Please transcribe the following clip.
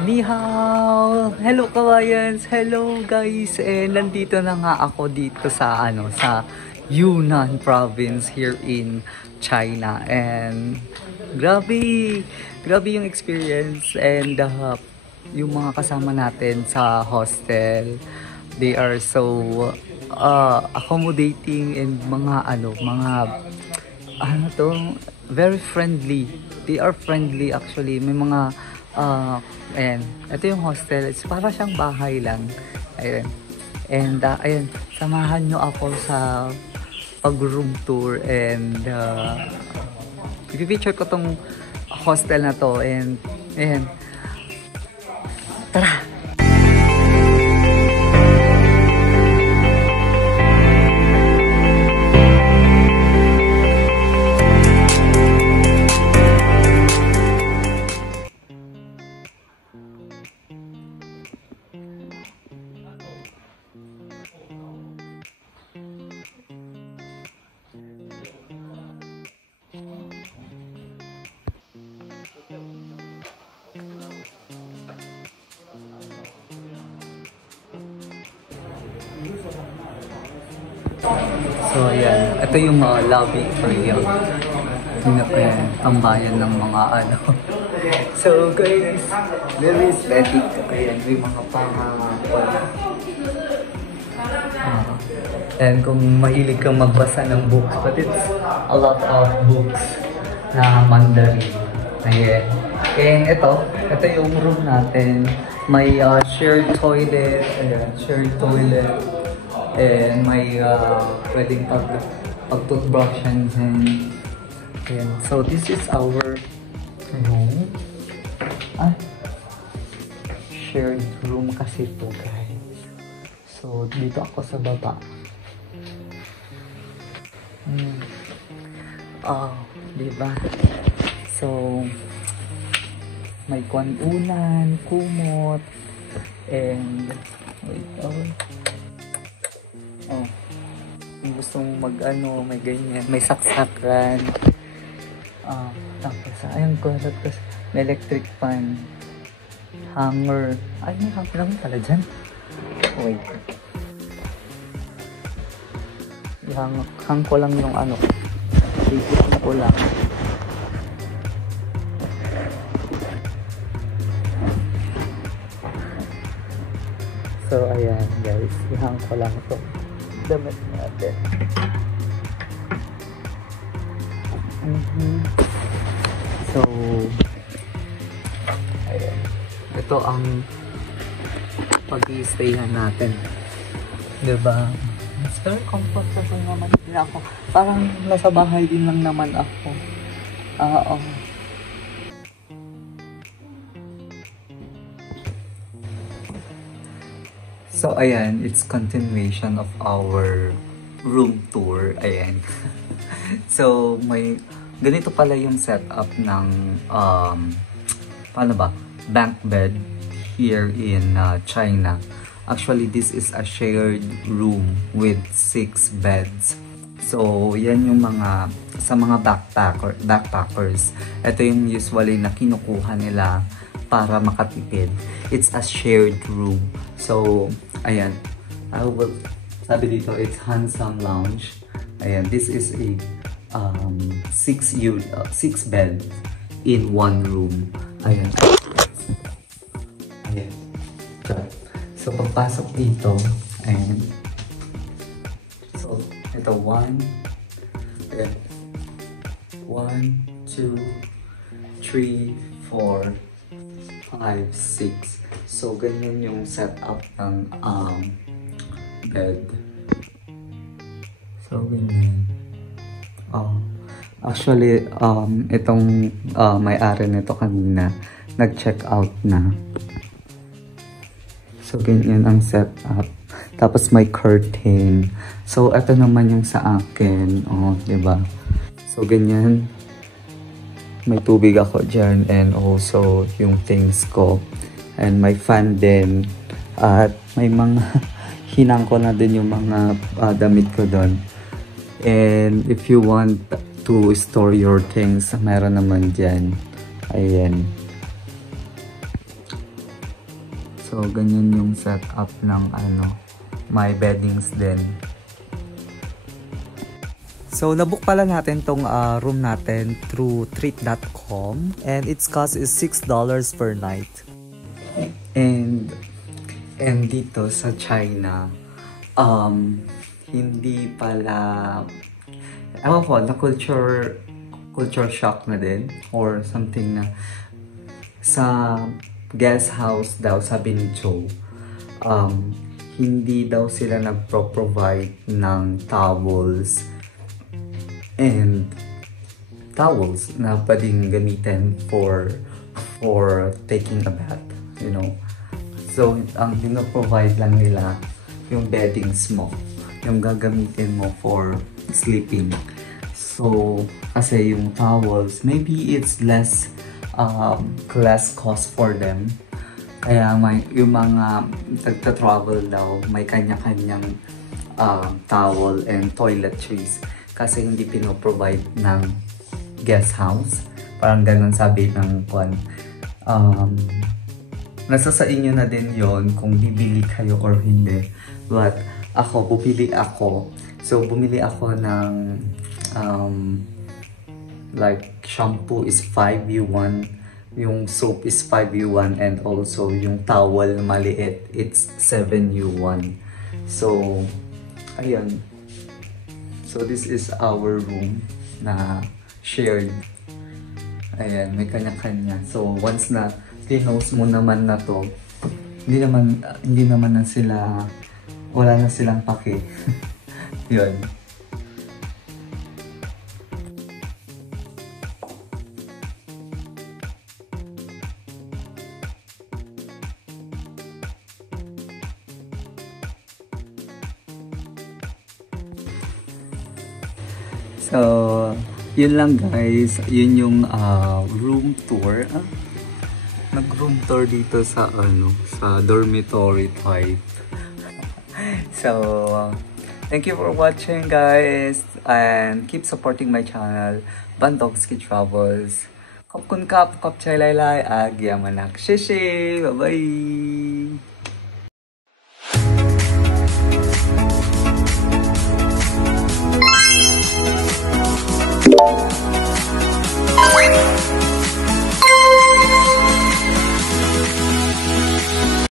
Ni hao! Hello kawayans! Hello guys! Nandito na nga ako dito sa sa Yunnan province here in China. And grabe! Grabe yung experience and yung mga kasama natin sa hostel. They are so accommodating and very friendly. They are friendly actually. May mga ayan, ito yung hostel. It's para siyang bahay lang. Ayan. And ayan, samahan nyo ako sa pag-room tour and i-feature ko tong hostel na to and ayan. Tara! So ayan, ito yung mga lobby area. Ayan, tambayan ng mga So guys, very aesthetic. Ayan, may mga and kung mahilig kang magbasa ng books, but it's a lot of books na Mandarin. Ayan. And ito yung room natin. May shared toilet. Ayan, shared toilet. And may pwedeng pag-toothbrushan din. Ayan. So this is our room. Shared room kasi to guys. So dito ako sa baba. Diba? So may kwanunan, kumot, and kung gusto mong may ganyan, may saksakan. Tapos, ayun ko, may electric fan, hanger. Ay, may hanger naman pala dyan. Wait. Hang ko lang yung basic ko lang. So, ayan guys, ihang ko lang ito. Damit natin. So, ayan. Ito ang pag-i-stayan natin. Diba? It's very comfortable naman din ako. Parang nasa bahay din lang naman ako. So, ayan, it's continuation of our room tour. Ayan. So, may ganito pala yung setup ng bank bed here in China. Actually, this is a shared room with 6 beds. So, yan yung sa mga backpackers. Ito yung usually na kinukuha nila para makatipid. It's a shared room. So, ayan. Sabi dito, it's handsome lounge. Ayan, this is a 6 bed in 1 room. Ayan. Ayan. So, pagpasok dito, ayan. So, ito 1. Ayan. 1, 2, 3, 4, 5, 6. So, ganyan yung setup ng bed. So, ganyan. Actually, itong may-ari nito kanina, nag-check out na. So, ganyan ang setup. Tapos, may curtain. So, ito naman yung sa akin. Diba? So, ganyan. May tubig ako dyan and also yung things ko. And may fan din. At may mga hinang ko na din yung mga damit ko doon. And if you want to store your things, meron naman dyan. Ayan. So, ganyan yung setup ng my beddings din. So, nabook pala natin tong room natin through treat.com and its cost is $6 per night. And dito sa China, hindi pala, ewan ko, na culture shock na din or something na sa guest house daw, sabi ni Joe, hindi daw sila nagpro-provide ng towels na pwedeng gamitin for taking a bath, you know. So, ang provide lang nila yung beddings mo, yung gagamitin mo for sleeping. So, kasi yung towels, maybe it's less cost for them. Kaya yung mga nagta-travel daw, may kanya-kanyang towel and toiletries. Kasi hindi pinoprovide ng guest house. Parang ganun sabi ng kwan. Nasa sa inyo na din yon kung bibili kayo or hindi. But bumili ako. So, bumili ako ng like shampoo is 5 yuan. Yung soap is 5 yuan. And also, yung towel maliit, it's 7 yuan. So, ayun. So, this is our room na shared. Ayan, may kanya-kanya. So, once na tinos mo naman na to, hindi naman na sila, wala na silang pake. Yun. So, yun lang guys. Yun yung room tour. Nag-room tour dito sa sa dormitory type. So, thank you for watching guys. And keep supporting my channel, Bandowski Travels. Khop kun kap, khop chay lai lai, agya manak. Shishi! Bye-bye!